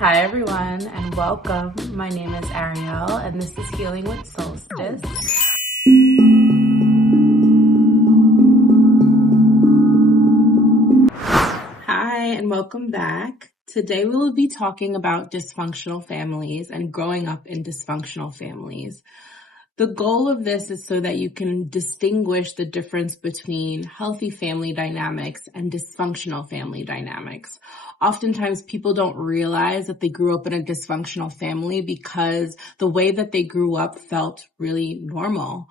Hi everyone and welcome. My name is Ariel and this is Healing with Solstice. Hi and welcome back. Today we will be talking about dysfunctional families and growing up in dysfunctional families. The goal of this is so that you can distinguish the difference between healthy family dynamics and dysfunctional family dynamics. Oftentimes people don't realize that they grew up in a dysfunctional family because the way that they grew up felt really normal.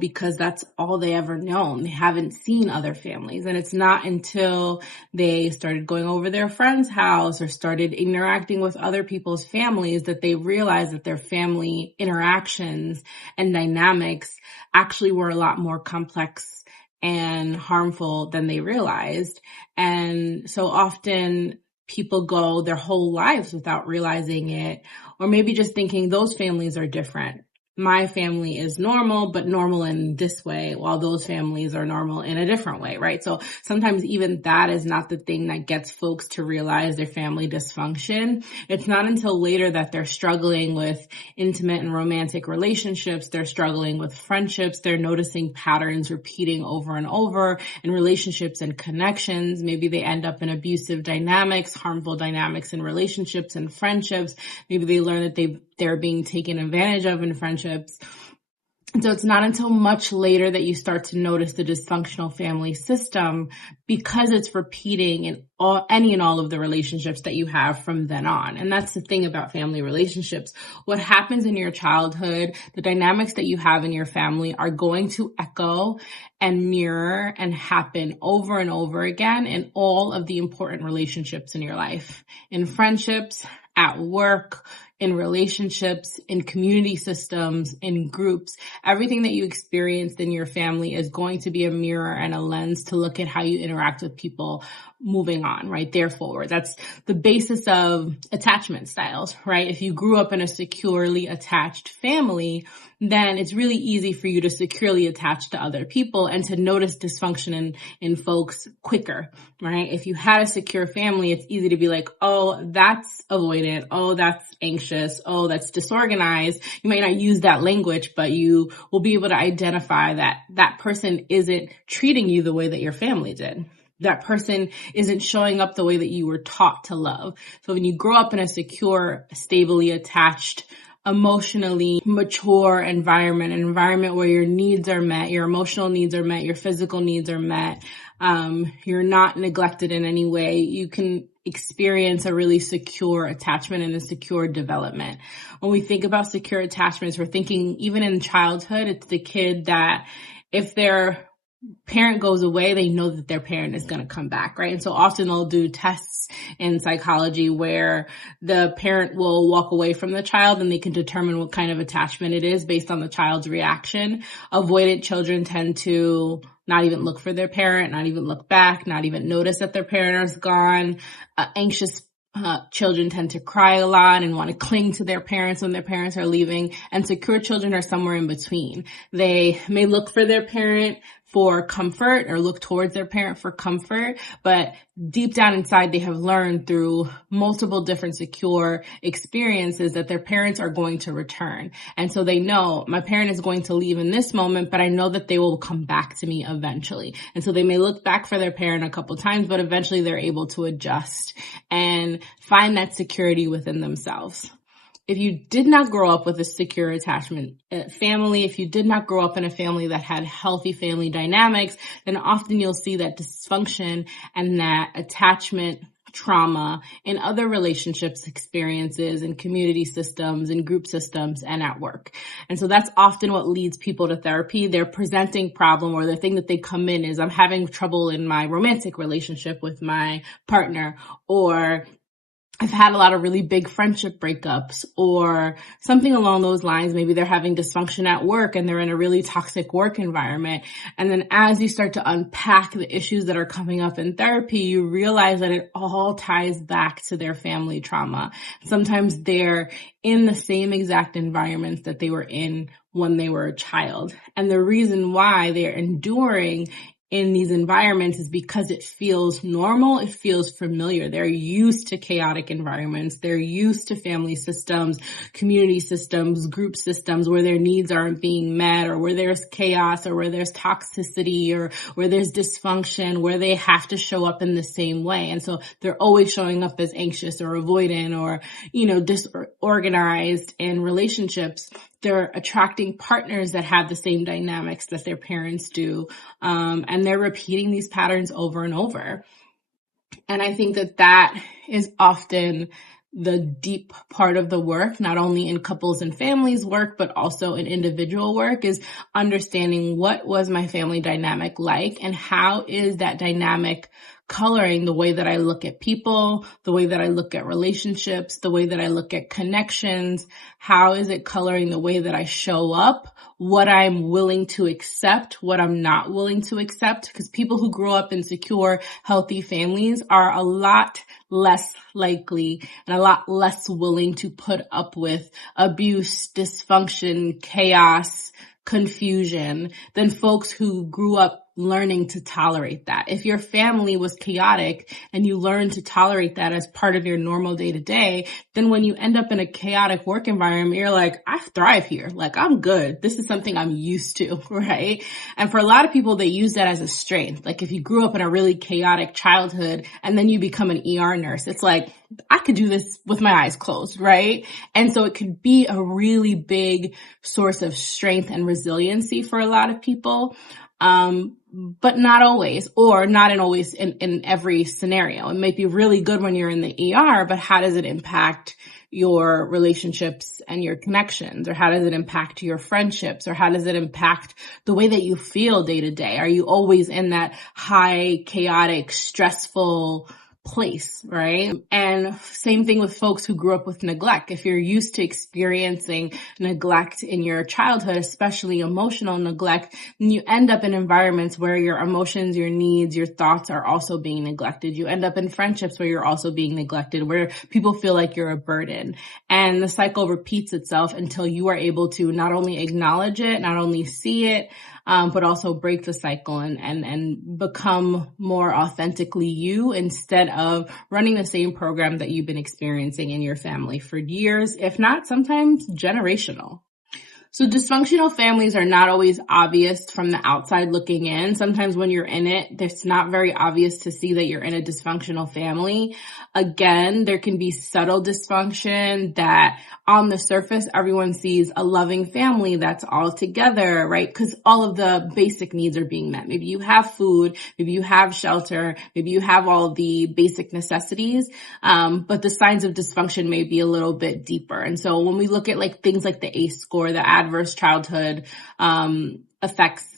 Because that's all they ever known. They haven't seen other families. And it's not until they started going over their friend's house or started interacting with other people's families that they realized that their family interactions and dynamics actually were a lot more complex and harmful than they realized. And so often people go their whole lives without realizing it, or maybe just thinking those families are different. My family is normal, but normal in this way, while those families are normal in a different way, right? So sometimes even that is not the thing that gets folks to realize their family dysfunction. It's not until later that they're struggling with intimate and romantic relationships, they're struggling with friendships, they're noticing patterns repeating over and over in relationships and connections. Maybe they end up in abusive dynamics, harmful dynamics in relationships and friendships. Maybe they learn that they're being taken advantage of in friendships. And so it's not until much later that you start to notice the dysfunctional family system because it's repeating in any and all of the relationships that you have from then on. And that's the thing about family relationships. What happens in your childhood, the dynamics that you have in your family are going to echo and mirror and happen over and over again in all of the important relationships in your life, in friendships, at work, in relationships, in community systems, in groups. Everything that you experienced in your family is going to be a mirror and a lens to look at how you interact with people moving on, right? Therefore, that's the basis of attachment styles, right? If you grew up in a securely attached family, then it's really easy for you to securely attach to other people and to notice dysfunction in folks quicker, right? If you had a secure family, it's easy to be like, oh, that's avoidant. Oh, that's anxious. Oh, that's disorganized. You might not use that language, but you will be able to identify that that person isn't treating you the way that your family did. That person isn't showing up the way that you were taught to love. So when you grow up in a secure, stably attached, emotionally mature environment, an environment where your needs are met, your emotional needs are met, your physical needs are met, you're not neglected in any way, you can experience a really secure attachment and a secure development. When we think about secure attachments, we're thinking even in childhood, it's the kid that if their parent goes away, they know that their parent is going to come back, right? And so often they'll do tests in psychology where the parent will walk away from the child and they can determine what kind of attachment it is based on the child's reaction. Avoidant children tend to not even look for their parent, not even look back, not even notice that their parent is gone. Anxious children tend to cry a lot and want to cling to their parents when their parents are leaving, and secure children are somewhere in between. They may look for their parent for comfort or look towards their parent for comfort, but deep down inside they have learned through multiple different secure experiences that their parents are going to return. And so they know my parent is going to leave in this moment, but I know that they will come back to me eventually. And so they may look back for their parent a couple times, but eventually they're able to adjust and find that security within themselves. If you did not grow up with a secure attachment family, if you did not grow up in a family that had healthy family dynamics, then often you'll see that dysfunction and that attachment trauma in other relationships, experiences, and community systems and group systems and at work. And so that's often what leads people to therapy. Their presenting problem or the thing that they come in is, I'm having trouble in my romantic relationship with my partner, or I've had a lot of really big friendship breakups, or something along those lines. Maybe they're having dysfunction at work and they're in a really toxic work environment. And then as you start to unpack the issues that are coming up in therapy, you realize that it all ties back to their family trauma. Sometimes they're in the same exact environments that they were in when they were a child. And the reason why they're enduring in these environments is because it feels normal. It feels familiar. They're used to chaotic environments. They're used to family systems, community systems, group systems where their needs aren't being met, or where there's chaos, or where there's toxicity, or where there's dysfunction, where they have to show up in the same way. And so they're always showing up as anxious or avoidant or, disorganized in relationships. They're attracting partners that have the same dynamics that their parents do. And they're repeating these patterns over and over. And I think that is often the deep part of the work, not only in couples and families work, but also in individual work, is understanding what was my family dynamic like and how is that dynamic coloring the way that I look at people, the way that I look at relationships, the way that I look at connections. How is it coloring the way that I show up, what I'm willing to accept, what I'm not willing to accept? Because people who grow up in secure, healthy families are a lot less likely and a lot less willing to put up with abuse, dysfunction, chaos, confusion than folks who grew up learning to tolerate that. If your family was chaotic and you learn to tolerate that as part of your normal day to day, then when you end up in a chaotic work environment, you're like, I thrive here. Like, I'm good. This is something I'm used to, right? And for a lot of people, they use that as a strength. Like if you grew up in a really chaotic childhood and then you become an ER nurse, it's like, I could do this with my eyes closed, right? And so it could be a really big source of strength and resiliency for a lot of people. But not always, or not in every scenario. It might be really good when you're in the ER, but how does it impact your relationships and your connections? Or how does it impact your friendships? Or how does it impact the way that you feel day to day? Are you always in that high, chaotic, stressful place, right? And same thing with folks who grew up with neglect. If you're used to experiencing neglect in your childhood, especially emotional neglect, then you end up in environments where your emotions, your needs, your thoughts are also being neglected. You end up in friendships where you're also being neglected, where people feel like you're a burden. And the cycle repeats itself until you are able to not only acknowledge it, not only see it, but also break the cycle and become more authentically you instead of running the same program that you've been experiencing in your family for years, if not sometimes generational. So dysfunctional families are not always obvious from the outside looking in. Sometimes when you're in it, it's not very obvious to see that you're in a dysfunctional family. Again, there can be subtle dysfunction that on the surface, everyone sees a loving family that's all together, right? Because all of the basic needs are being met. Maybe you have food, maybe you have shelter, maybe you have all the basic necessities, but the signs of dysfunction may be a little bit deeper. And so when we look at like things like the ACE score, the adverse childhood effects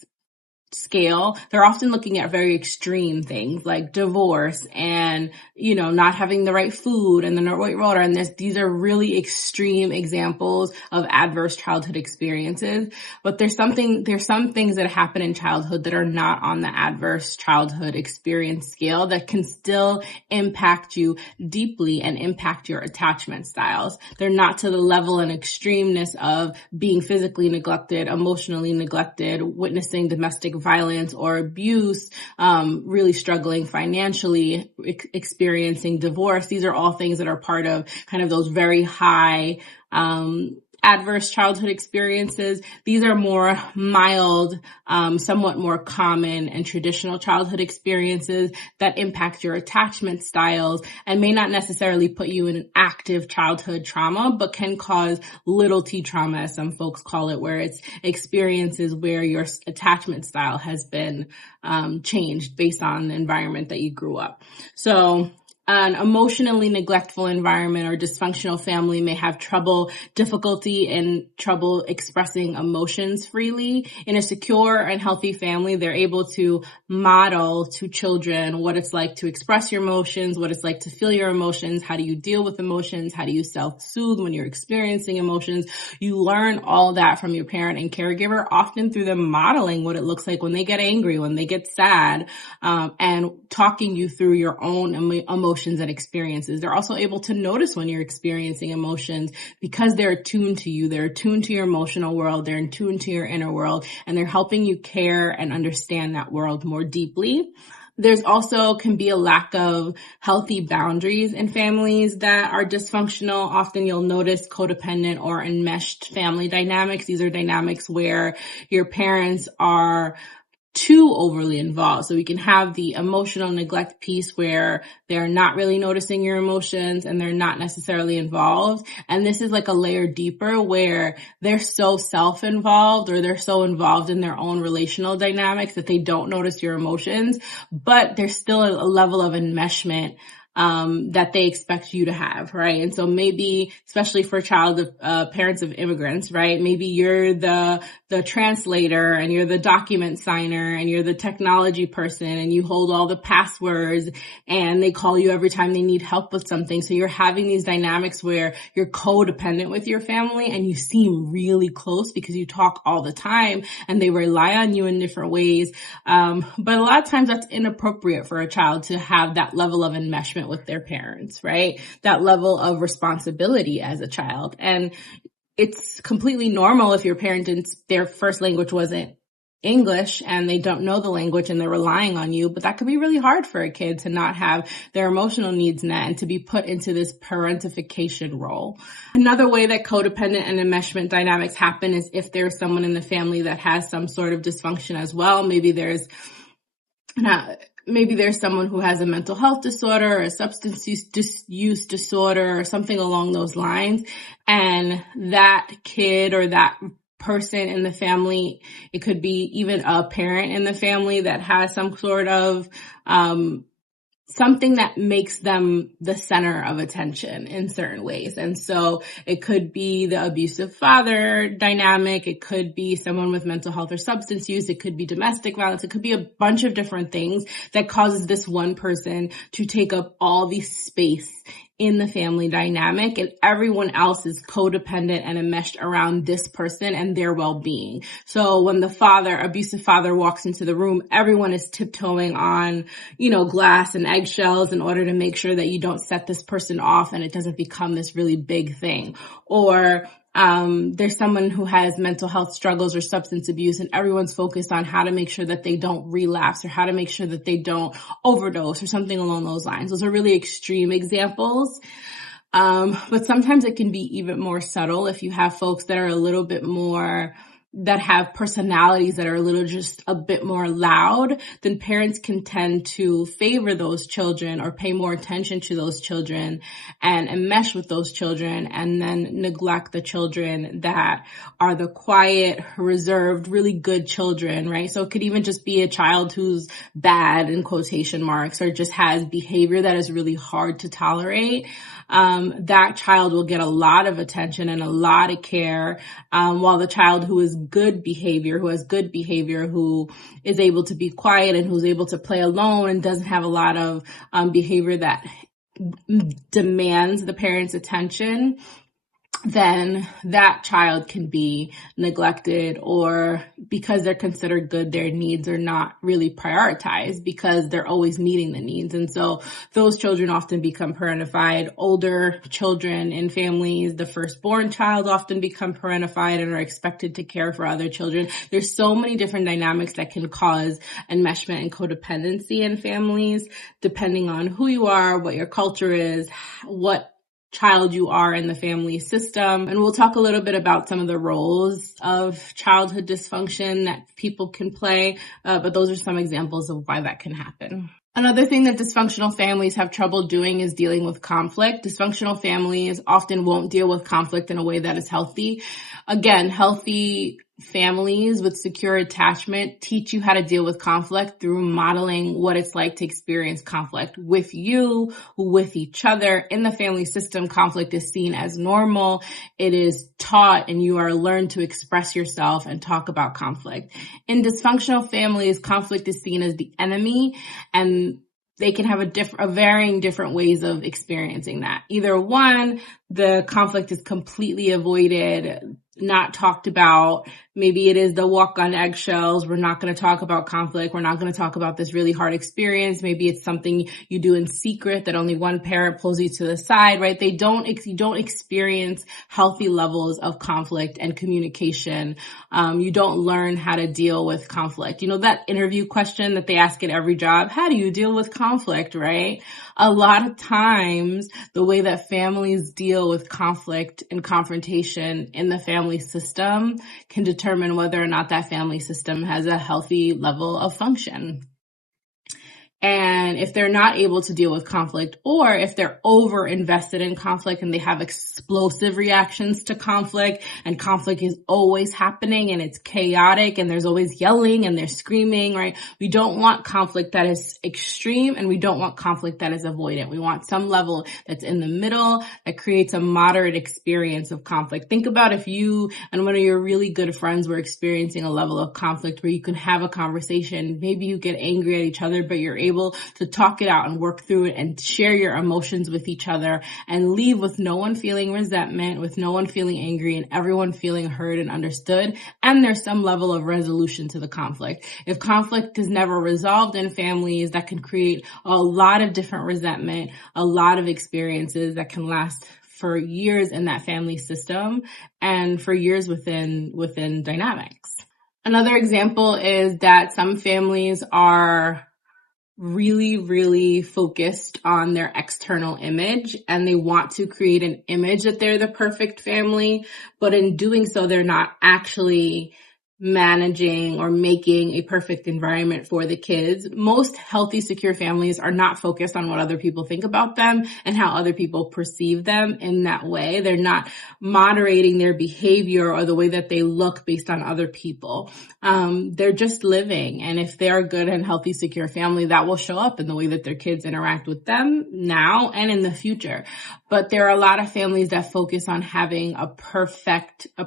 scale, they're often looking at very extreme things like divorce and, not having the right food and the right water. And these are really extreme examples of adverse childhood experiences. But there's some things that happen in childhood that are not on the adverse childhood experience scale that can still impact you deeply and impact your attachment styles. They're not to the level and extremeness of being physically neglected, emotionally neglected, witnessing domestic violence or abuse, really struggling financially, experiencing divorce. These are all things that are part of kind of those very high adverse childhood experiences. These are more mild, somewhat more common and traditional childhood experiences that impact your attachment styles and may not necessarily put you in an active childhood trauma, but can cause little t trauma, as some folks call it, where it's experiences where your attachment style has been changed based on the environment that you grew up. So an emotionally neglectful environment or dysfunctional family may have difficulty and trouble expressing emotions freely. In a secure and healthy family, they're able to model to children what it's like to express your emotions, what it's like to feel your emotions, how do you deal with emotions, how do you self-soothe when you're experiencing emotions. You learn all that from your parent and caregiver, often through them modeling what it looks like when they get angry, when they get sad, and talking you through your own emotions emotions and experiences. They're also able to notice when you're experiencing emotions because they're attuned to you. They're attuned to your emotional world. They're attuned to your inner world, and they're helping you care and understand that world more deeply. There's also can be a lack of healthy boundaries in families that are dysfunctional. Often you'll notice codependent or enmeshed family dynamics. These are dynamics where your parents are too overly involved. So we can have the emotional neglect piece where they're not really noticing your emotions and they're not necessarily involved. And this is like a layer deeper where they're so self-involved or they're so involved in their own relational dynamics that they don't notice your emotions, but there's still a level of enmeshment that they expect you to have, right? And so maybe, especially for parents of immigrants, right? Maybe you're the translator and you're the document signer and you're the technology person and you hold all the passwords and they call you every time they need help with something. So you're having these dynamics where you're codependent with your family and you seem really close because you talk all the time and they rely on you in different ways. But a lot of times that's inappropriate for a child to have that level of enmeshment with their parents, right? That level of responsibility as a child. And it's completely normal if your their first language wasn't English and they don't know the language and they're relying on you, but that could be really hard for a kid to not have their emotional needs met and to be put into this parentification role. Another way that codependent and enmeshment dynamics happen is if there's someone in the family that has some sort of dysfunction as well. Maybe there's someone who has a mental health disorder or a substance use disorder or something along those lines. And that kid or that person in the family, it could be even a parent in the family that has some sort of something that makes them the center of attention in certain ways. And so it could be the abusive father dynamic. It could be someone with mental health or substance use. It could be domestic violence. It could be a bunch of different things that causes this one person to take up all the space in the family dynamic, and everyone else is codependent and enmeshed around this person and their well-being. So when the abusive father walks into the room, everyone is tiptoeing on, glass and eggshells in order to make sure that you don't set this person off and it doesn't become this really big thing. Or there's someone who has mental health struggles or substance abuse and everyone's focused on how to make sure that they don't relapse or how to make sure that they don't overdose or something along those lines. Those are really extreme examples. But sometimes it can be even more subtle if you have folks that are a little bit more that have personalities that are just a bit more loud, then parents can tend to favor those children or pay more attention to those children and mesh with those children and then neglect the children that are the quiet, reserved, really good children, right? So it could even just be a child who's bad in quotation marks or just has behavior that is really hard to tolerate. That child will get a lot of attention and a lot of care, while the child who has good behavior, who is able to be quiet and who's able to play alone and doesn't have a lot of behavior that demands the parent's attention, then that child can be neglected, or because they're considered good, their needs are not really prioritized because they're always meeting the needs. And so those children often become parentified. Older children in families, the firstborn child often become parentified and are expected to care for other children. There's so many different dynamics that can cause enmeshment and codependency in families, depending on who you are, what your culture is, what child you are in the family system. And we'll talk a little bit about some of the roles of childhood dysfunction that people can play, but those are some examples of why that can happen. Another thing that dysfunctional families have trouble doing is dealing with conflict. Dysfunctional families often won't deal with conflict in a way that is healthy. Again, healthy families with secure attachment teach you how to deal with conflict through modeling what it's like to experience conflict with you, with each other. In the family system, conflict is seen as normal. It is taught and you are learned to express yourself and talk about conflict. In dysfunctional families, conflict is seen as the enemy, and they can have varying different ways of experiencing that. Either one, the conflict is completely avoided. not talked about. Maybe it is the walk on eggshells. We're not going to talk about conflict. We're not going to talk about this really hard experience. Maybe it's something you do in secret that only one parent pulls you to the side, right? You don't experience healthy levels of conflict and communication. You don't learn how to deal with conflict. You know, that interview question that they ask at every job, how do you deal with conflict, right? A lot of times, the way that families deal with conflict and confrontation in the family system can determine whether or not that family system has a healthy level of function. And if they're not able to deal with conflict, or if they're over invested in conflict and they have explosive reactions to conflict, and conflict is always happening and it's chaotic and there's always yelling and they're screaming, right? We don't want conflict that is extreme, and we don't want conflict that is avoidant. We want some level that's in the middle that creates a moderate experience of conflict. Think about if you and one of your really good friends were experiencing a level of conflict where you can have a conversation. Maybe you get angry at each other, but you're able to talk it out and work through it and share your emotions with each other and leave with no one feeling resentment, with no one feeling angry, and everyone feeling heard and understood. And there's some level of resolution to the conflict. If conflict is never resolved in families, that can create a lot of different resentment, a lot of experiences that can last for years in that family system and for years within dynamics. Another example is that some families are really, really focused on their external image, and they want to create an image that they're the perfect family, but in doing so, they're not actually managing or making a perfect environment for the kids. Most healthy, secure families are not focused on what other people think about them and how other people perceive them in that way. They're not moderating their behavior or the way that they look based on other people. They're just living. And if they're a good and healthy, secure family, that will show up in the way that their kids interact with them now and in the future. But there are a lot of families that focus on having a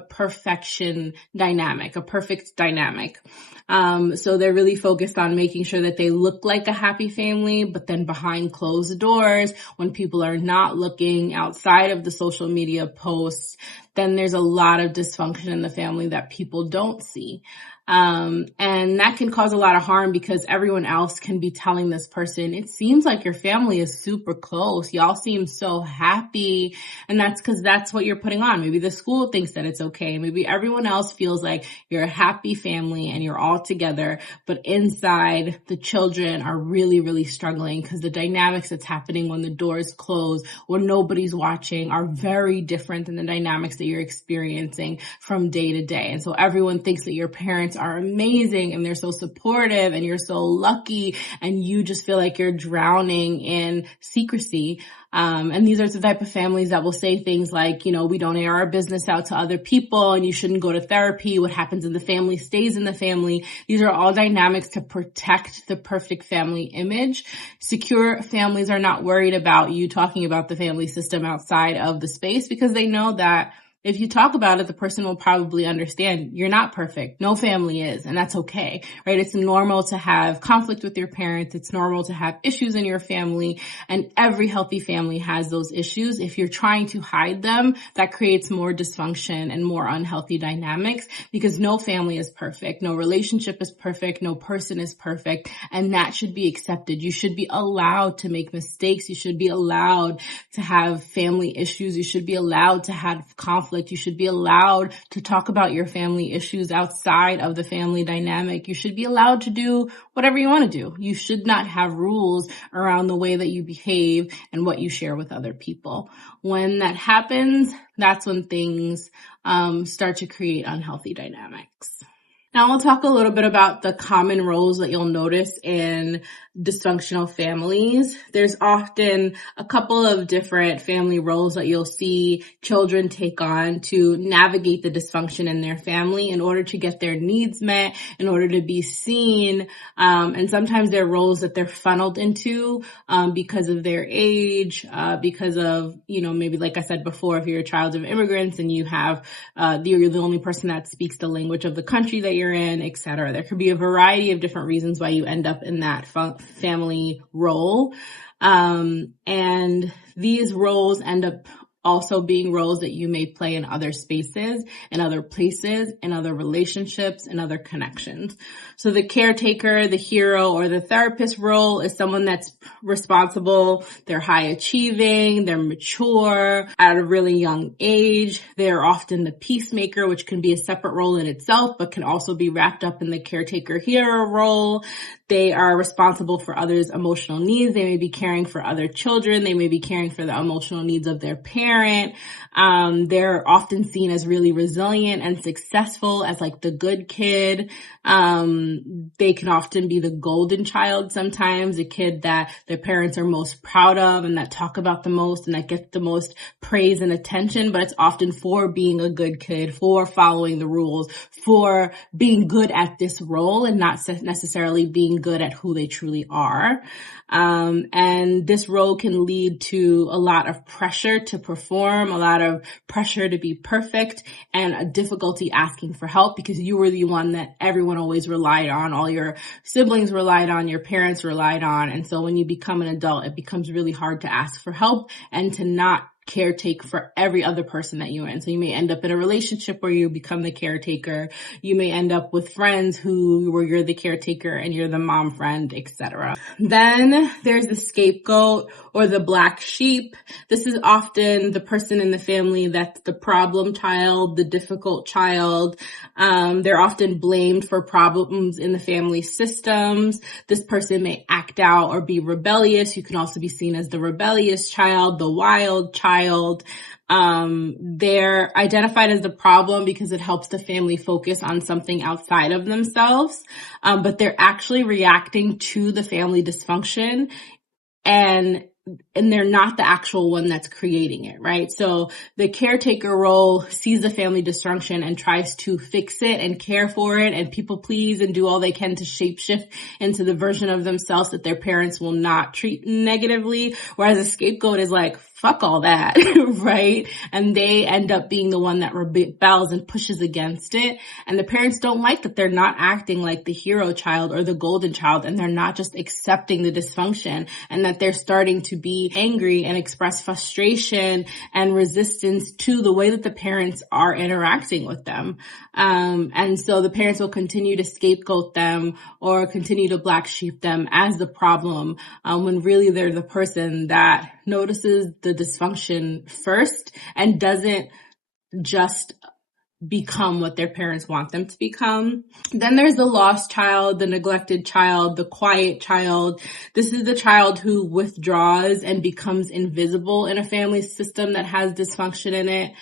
perfection dynamic, a perfect dynamic. So they're really focused on making sure that they look like a happy family, but then behind closed doors, when people are not looking outside of the social media posts, then there's a lot of dysfunction in the family that people don't see. And that can cause a lot of harm because everyone else can be telling this person, it seems like your family is super close. Y'all seem so happy. And that's because that's what you're putting on. Maybe the school thinks that it's okay. Maybe everyone else feels like you're a happy family and you're all together. But inside, the children are really, really struggling because the dynamics that's happening when the doors close or nobody's watching are very different than the dynamics that you're experiencing from day to day. And so everyone thinks that your parents are amazing and they're so supportive and you're so lucky, and you just feel like you're drowning in secrecy. And these are the type of families that will say things like, you know, we don't air our business out to other people and you shouldn't go to therapy. What happens in the family stays in the family. These are all dynamics to protect the perfect family image. Secure families are not worried about you talking about the family system outside of the space because they know that if you talk about it, the person will probably understand you're not perfect. No family is, and that's okay, right? It's normal to have conflict with your parents. It's normal to have issues in your family, and every healthy family has those issues. If you're trying to hide them, that creates more dysfunction and more unhealthy dynamics because no family is perfect. No relationship is perfect. No person is perfect, and that should be accepted. You should be allowed to make mistakes. You should be allowed to have family issues. You should be allowed to have conflict. You should be allowed to talk about your family issues outside of the family dynamic. You should be allowed to do whatever you want to do. You should not have rules around the way that you behave and what you share with other people. When that happens, that's when things start to create unhealthy dynamics. Now we'll talk a little bit about the common roles that you'll notice in dysfunctional families. There's often a couple of different family roles that you'll see children take on to navigate the dysfunction in their family in order to get their needs met, in order to be seen. And sometimes they're roles that they're funneled into because of their age, because of, you know, maybe like I said before, if you're a child of immigrants and you have, you're the only person that speaks the language of the country that you're in, et cetera. There could be a variety of different reasons why you end up in that family role. And these roles end up also being roles that you may play in other spaces, in other places, in other relationships, and other connections. So the caretaker, the hero, or the therapist role is someone that's responsible. They're high achieving, they're mature at a really young age. They're often the peacemaker, which can be a separate role in itself, but can also be wrapped up in the caretaker hero role. They are responsible for others' emotional needs. They may be caring for other children. They may be caring for the emotional needs of their parent. They're often seen as really resilient and successful, as like the good kid. They can often be the golden child sometimes, the kid that their parents are most proud of and that talk about the most and that gets the most praise and attention, but it's often for being a good kid, for following the rules, for being good at this role and not necessarily being good at who they truly are. And this role can lead to a lot of pressure to perform, a lot of pressure to be perfect, and a difficulty asking for help because you were the one that everyone always relied on. All your siblings relied on, your parents relied on. And so when you become an adult, it becomes really hard to ask for help and to not caretake for every other person that you're in. So you may end up in a relationship where you become the caretaker. You may end up with friends where you're the caretaker and you're the mom friend, etc. Then there's the scapegoat or the black sheep. This is often the person in the family that's the problem child, the difficult child. They're often blamed for problems in the family systems. This person may act out or be rebellious. You can also be seen as the rebellious child, the wild child. They're identified as the problem because it helps the family focus on something outside of themselves. But they're actually reacting to the family dysfunction and they're not the actual one that's creating it, right? So the caretaker role sees the family dysfunction and tries to fix it and care for it and people please and do all they can to shapeshift into the version of themselves that their parents will not treat negatively. Whereas a scapegoat is like, fuck all that, right? And they end up being the one that rebels and pushes against it. And the parents don't like that they're not acting like the hero child or the golden child, and they're not just accepting the dysfunction, and that they're starting to be angry and express frustration and resistance to the way that the parents are interacting with them. And so the parents will continue to scapegoat them or continue to black sheep them as the problem, when really they're the person that notices the dysfunction first and doesn't just become what their parents want them to become. Then there's the lost child, the neglected child, the quiet child. This is the child who withdraws and becomes invisible in a family system that has dysfunction in it.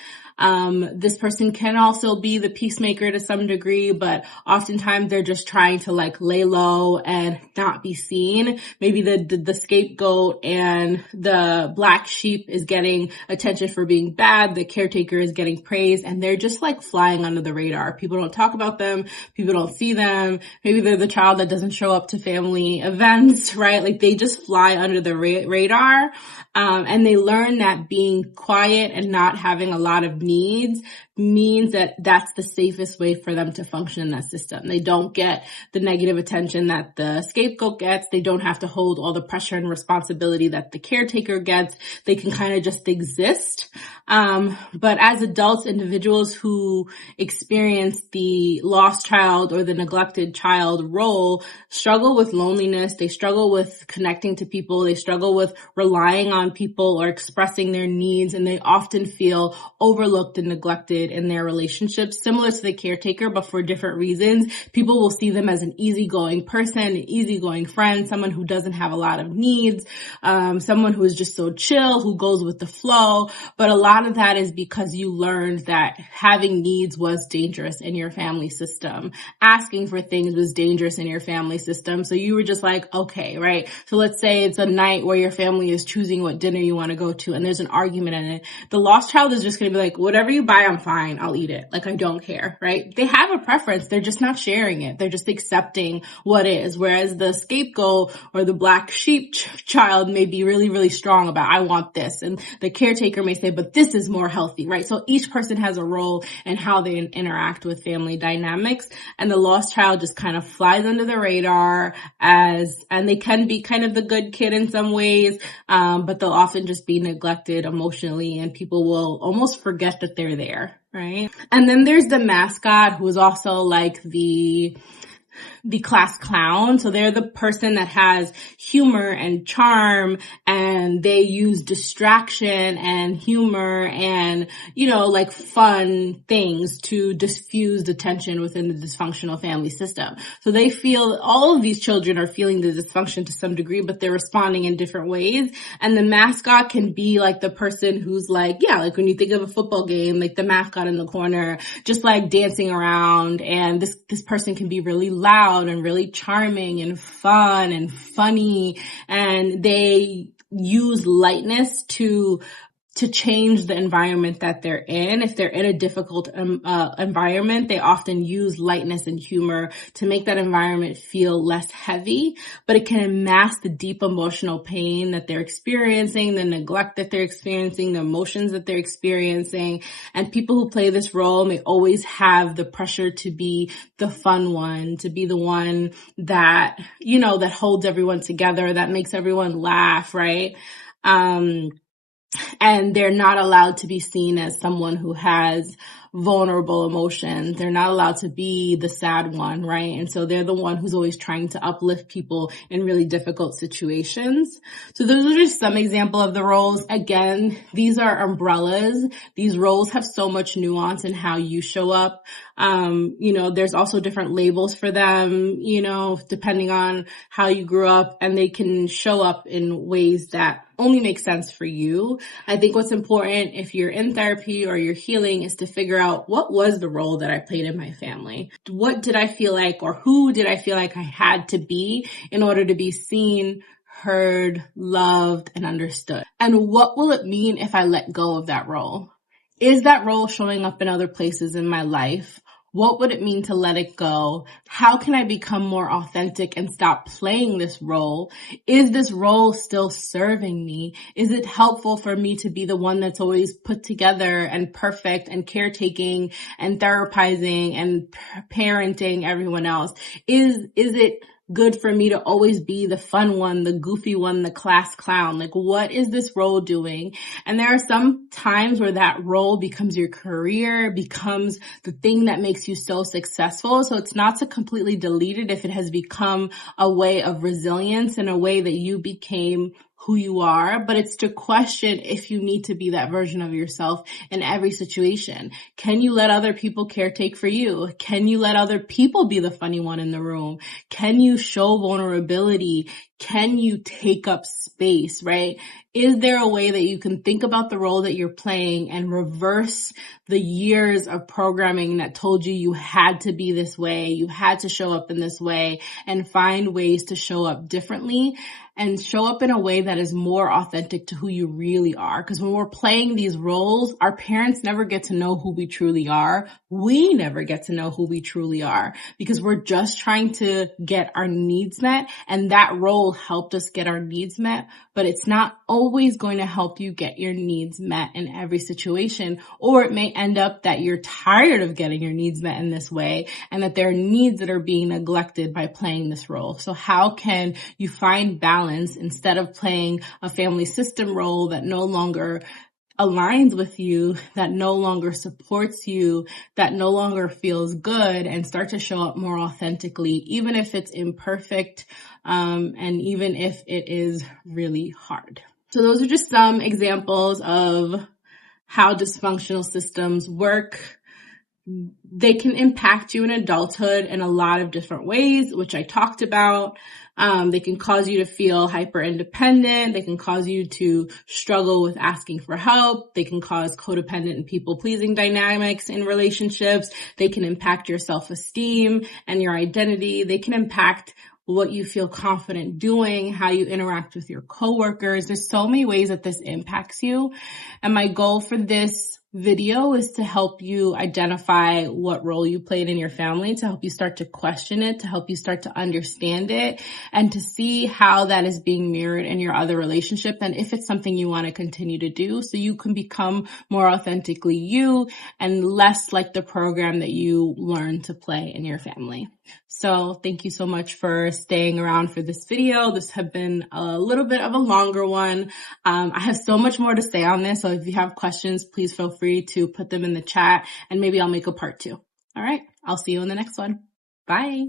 This person can also be the peacemaker to some degree, but oftentimes they're just trying to like lay low and not be seen. Maybe the scapegoat and the black sheep is getting attention for being bad. The caretaker is getting praise, and they're just like flying under the radar. People don't talk about them. People don't see them. Maybe they're the child that doesn't show up to family events, right? Like they just fly under the radar. And they learn that being quiet and not having a lot of needs means that that's the safest way for them to function in that system. They don't get the negative attention that the scapegoat gets. They don't have to hold all the pressure and responsibility that the caretaker gets. They can kind of just exist. But as adults, individuals who experience the lost child or the neglected child role struggle with loneliness. They struggle with connecting to people. They struggle with relying on people or expressing their needs. And they often feel overlooked and neglected in their relationships, similar to the caretaker, but for different reasons. People will see them as an easygoing person, an easygoing friend, someone who doesn't have a lot of needs, someone who is just so chill, who goes with the flow. But a lot of that is because you learned that having needs was dangerous in your family system. Asking for things was dangerous in your family system. So you were just like, okay, right? So let's say it's a night where your family is choosing what dinner you want to go to and there's an argument in it. The lost child is just going to be like, whatever you buy, I'm fine. I'll eat it. Like, I don't care, right? They have a preference. They're just not sharing it. They're just accepting what is. Whereas the scapegoat or the black sheep child may be really, really strong about, I want this. And the caretaker may say, but this is more healthy, right? So each person has a role in how they interact with family dynamics. And the lost child just kind of flies under the radar and they can be kind of the good kid in some ways, but they'll often just be neglected emotionally, and people will almost forget that they're there, right? And then there's the mascot, who is also like the class clown. So they're the person that has humor and charm, and they use distraction and humor and, like fun things to diffuse the tension within the dysfunctional family system. So they feel, all of these children are feeling the dysfunction to some degree, but they're responding in different ways. And the mascot can be like the person who's like, like when you think of a football game, like the mascot in the corner, just like dancing around. And this person can be really loud and really charming and fun and funny, and they use lightness to change the environment that they're in. If they're in a difficult environment, they often use lightness and humor to make that environment feel less heavy, but it can mask the deep emotional pain that they're experiencing, the neglect that they're experiencing, the emotions that they're experiencing. And people who play this role may always have the pressure to be the fun one, to be the one that, that holds everyone together, that makes everyone laugh, right? And they're not allowed to be seen as someone who has vulnerable emotions. They're not allowed to be the sad one, right? And so they're the one who's always trying to uplift people in really difficult situations. So those are just some example of the roles. Again, these are umbrellas. These roles have so much nuance in how you show up. There's also different labels for them, depending on how you grew up, and they can show up in ways that only make sense for you. I think what's important if you're in therapy or you're healing is to figure out, what was the role that I played in my family? What did I feel like, or who did I feel like I had to be in order to be seen, heard, loved, and understood? And what will it mean if I let go of that role? Is that role showing up in other places in my life? What would it mean to let it go? How can I become more authentic and stop playing this role? Is this role still serving me? Is it helpful for me to be the one that's always put together and perfect and caretaking and therapizing and parenting everyone else? Is it good for me to always be the fun one, the goofy one, the class clown? Like, what is this role doing? And there are some times where that role becomes your career, becomes the thing that makes you so successful. So it's not to completely delete it if it has become a way of resilience and a way that you became who you are, but it's to question if you need to be that version of yourself in every situation. Can you let other people caretake for you? Can you let other people be the funny one in the room? Can you show vulnerability? Can you take up space, right? Is there a way that you can think about the role that you're playing and reverse the years of programming that told you had to be this way, you had to show up in this way, and find ways to show up differently and show up in a way that is more authentic to who you really are? Because when we're playing these roles, our parents never get to know who we truly are. We never get to know who we truly are because we're just trying to get our needs met, and that role helped us get our needs met, but it's not always going to help you get your needs met in every situation. Or it may end up that you're tired of getting your needs met in this way and that there are needs that are being neglected by playing this role. So how can you find balance instead of playing a family system role that no longer aligns with you, that no longer supports you, that no longer feels good, and start to show up more authentically, even if it's imperfect, and even if it is really hard. So those are just some examples of how dysfunctional systems work. They can impact you in adulthood in a lot of different ways, which I talked about. They can cause you to feel hyper independent. They can cause you to struggle with asking for help. They can cause codependent and people pleasing dynamics in relationships. They can impact your self-esteem and your identity. They can impact what you feel confident doing, how you interact with your coworkers. There's so many ways that this impacts you. And my goal for this video is to help you identify what role you played in your family, to help you start to question it, to help you start to understand it, and to see how that is being mirrored in your other relationship, and if it's something you want to continue to do so you can become more authentically you and less like the program that you learned to play in your family. So thank you so much for staying around for this video. This has been a little bit of a longer one. I have so much more to say on this, so if you have questions, please feel free to put them in the chat and maybe I'll make a part 2. All right, I'll see you in the next one. Bye.